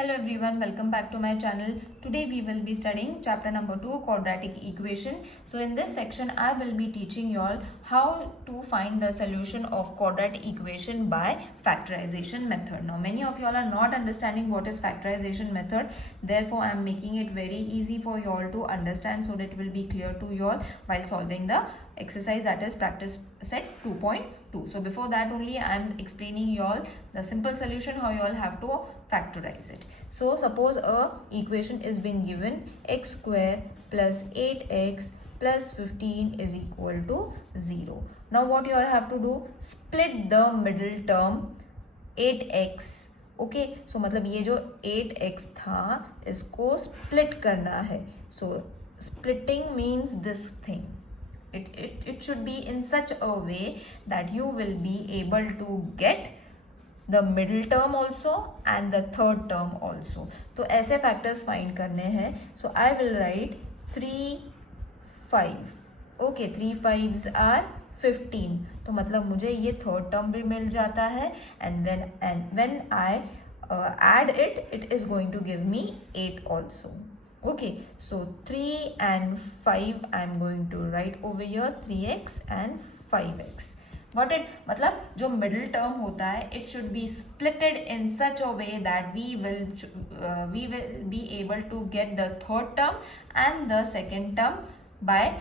Hello everyone, welcome back to my channel. Today we will be studying chapter number 2, quadratic equation. So in this section I will be teaching you all how to find the solution of quadratic equation by factorization method. Now many of you all are not understanding what is factorization method, therefore I am making it very easy for you all to understand so that it will be clear to you all while solving the exercise, that is practice set 2.2. So before that only I am explaining you all the simple solution how you all have to factorize it. So suppose a equation is being given x square plus 8x plus 15 is equal to 0. Now what you all have to do, split the middle term 8x. Okay so मतलब ये जो 8x था इसको split करना है. So splitting means this thing. It should be in such a way that you will be able to get the middle term also and the third term also. तो ऐसे factors find करने हैं. So I will write 3, 5. Okay, 3 5s are 15. तो मतलब मुझे ये third term भी मिल जाता है and when I add it, it is going to give me 8 also. Okay, so 3 and 5 I am going to write over here 3x and 5x. Got it? मतलब जो middle term होता है it should be splitted in such a way that we will be able to get the third term and the second term. By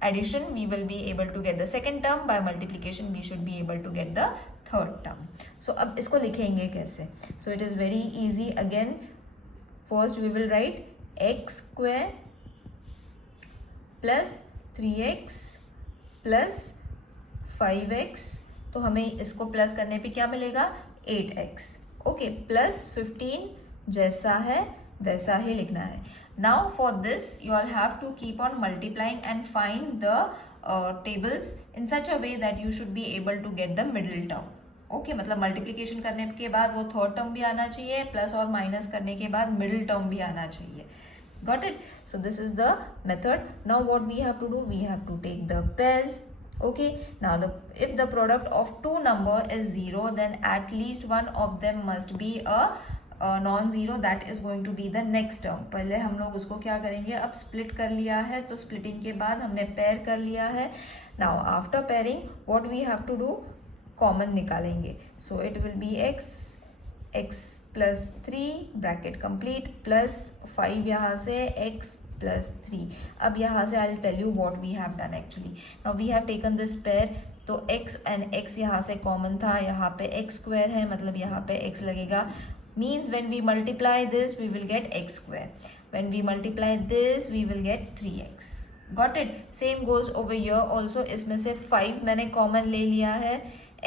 addition we will be able to get the second term, by multiplication we should be able to get the third term. So अब इसको लिखेंगे कैसे? So it is very easy. Again, first we will write x square plus 3x plus 5x. तो हमें इसको plus करने पे क्या मिलेगा? 8x. ओके, प्लस 15 जैसा है वैसा ही लिखना है. Now for this you all have to keep on multiplying and find the tables in such a way that you should be able to get the middle term. Okay मतलब multiplication करने के बाद वो थर्ड टर्म भी आना चाहिए, plus और minus करने के बाद मिडिल टर्म भी आना चाहिए. Got it? So this is the method. Now what we have to do, we have to take the pairs. Okay, now if the product of two number is 0, then at least one of them must be a non-zero, that is going to be the next term. पहले हम लोग उसको क्या करेंगे, अब split कर लिया है तो स्प्लिटिंग के बाद हमने पेयर कर लिया है. Now after pairing what we have to do, common निकालेंगे. So it will be x plus 3 bracket complete plus 5 यहाँ से x प्लस 3. अब यहाँ से I will tell you what we have done actually. Now we have taken this pair. तो x and x यहाँ से common था, यहाँ पे x स्क्वायर है मतलब यहाँ पे x लगेगा. Means when we multiply this we will get x square. When we multiply this we will get 3x. Got it? Same goes over here also. इसमें से 5 मैंने कॉमन ले लिया है.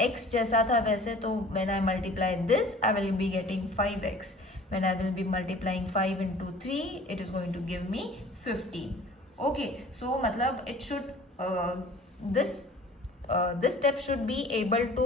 x जैसा था वैसे, तो when I multiply this I will be getting 5x. when I will be multiplying 5 into 3 it is going to give me 15. okay, so मतलब it should this step should be able to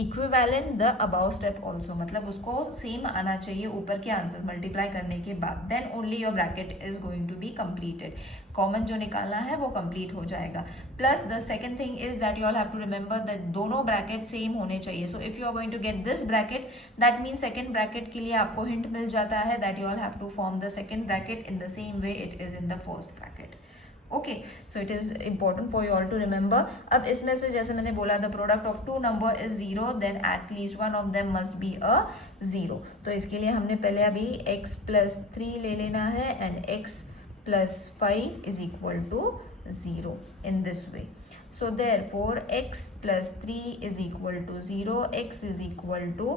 equivalent the above step also. मतलब उसको same आना चाहिए ऊपर के answer multiply करने के बाद. then only your bracket is going to be completed. Common जो निकालना है वो कंप्लीट हो जाएगा. Plus the second thing is that you all have to remember that दोनों ब्रैकेट सेम होने चाहिए. So if you are going to get this bracket that means second bracket के लिए आपको हिंट मिल जाता है that you all have to form the second bracket in the same way it is in the first bracket. Okay, so it is important for you all to remember. अब इसमें से जैसे मैंने बोला the product of two number is 0, then at least one of them must be a 0. तो इसके लिए हमने पहले अभी x प्लस 3 ले लेना है and x plus 5 is equal to 0 in this way. So therefore x plus 3 is equal to 0. x is equal to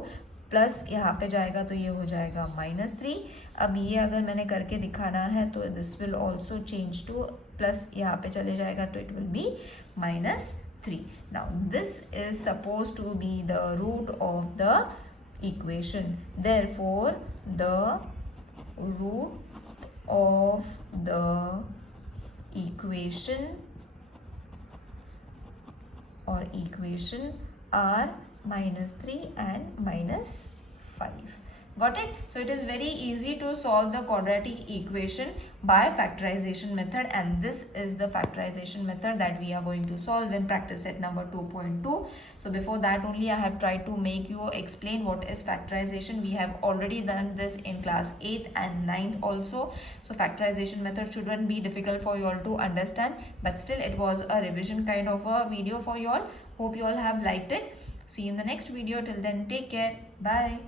plus यहाँ पे जाएगा तो ये हो जाएगा -3. अब ये अगर मैंने करके दिखाना है तो this will also change to plus, यहाँ पे चले जाएगा तो it will be -3. Now this is suppose to be the root of the equation. Therefore the root of the equation are -3 and -5. Got it? So it is very easy to solve the quadratic equation by factorization method, and this is the factorization method that we are going to solve in practice set number 2.2. So before that only I have tried to make you explain what is factorization. We have already done this in class 8th and 9th also. So factorization method shouldn't be difficult for you all to understand, but still it was a revision kind of a video for you all. Hope you all have liked it. See you in the next video. Till then, take care. Bye.